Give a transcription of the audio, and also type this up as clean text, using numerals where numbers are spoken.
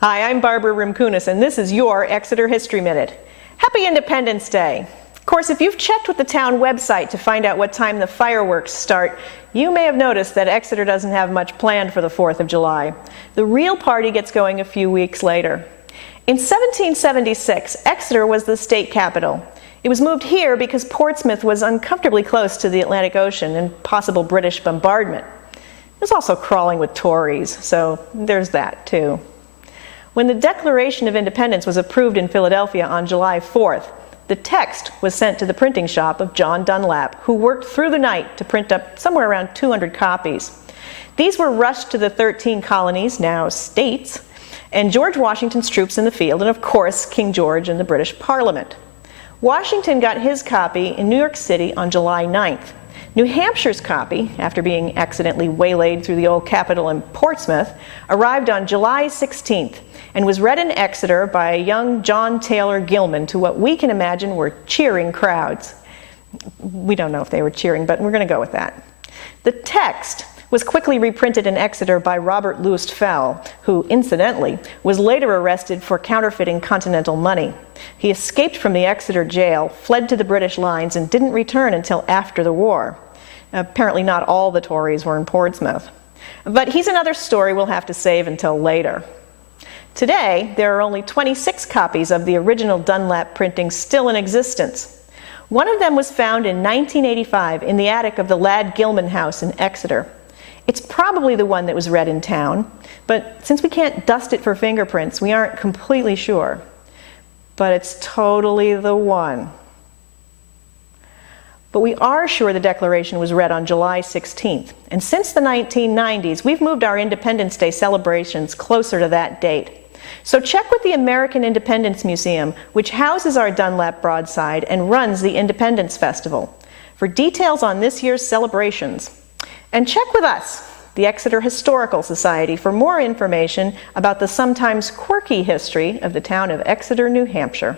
Hi, I'm Barbara Rimkunis, and this is your Exeter History Minute. Happy Independence Day! Of course, if you've checked with the town website to find out what time the fireworks start, you may have noticed that Exeter doesn't have much planned for the 4th of July. The real party gets going a few weeks later. In 1776, Exeter was the state capital. It was moved here because Portsmouth was uncomfortably close to the Atlantic Ocean and possible British bombardment. It was also crawling with Tories, so there's that too. When the Declaration of Independence was approved in Philadelphia on July 4th, the text was sent to the printing shop of John Dunlap, who worked through the night to print up somewhere around 200 copies. These were rushed to the 13 colonies, now states, and George Washington's troops in the field, and of course King George and the British Parliament. Washington got his copy in New York City on July 9th. New Hampshire's copy, after being accidentally waylaid through the old Capitol in Portsmouth, arrived on July 16th and was read in Exeter by a young John Taylor Gilman to what we can imagine were cheering crowds. We don't know if they were cheering, but we're going to go with that. The text was quickly reprinted in Exeter by Robert Louis Fell, who, incidentally, was later arrested for counterfeiting continental money. He escaped from the Exeter jail, fled to the British lines, and didn't return until after the war. Apparently not all the Tories were in Portsmouth. But he's another story we'll have to save until later. Today, there are only 26 copies of the original Dunlap printing still in existence. One of them was found in 1985 in the attic of the Ladd-Gilman house in Exeter. It's probably the one that was read in town, but since we can't dust it for fingerprints, we aren't completely sure. But it's totally the one. But we are sure the Declaration was read on July 16th, and since the 1990s, we've moved our Independence Day celebrations closer to that date. So check with the American Independence Museum, which houses our Dunlap broadside and runs the Independence Festival, for details on this year's celebrations. And check with us, the Exeter Historical Society, for more information about the sometimes quirky history of the town of Exeter, New Hampshire.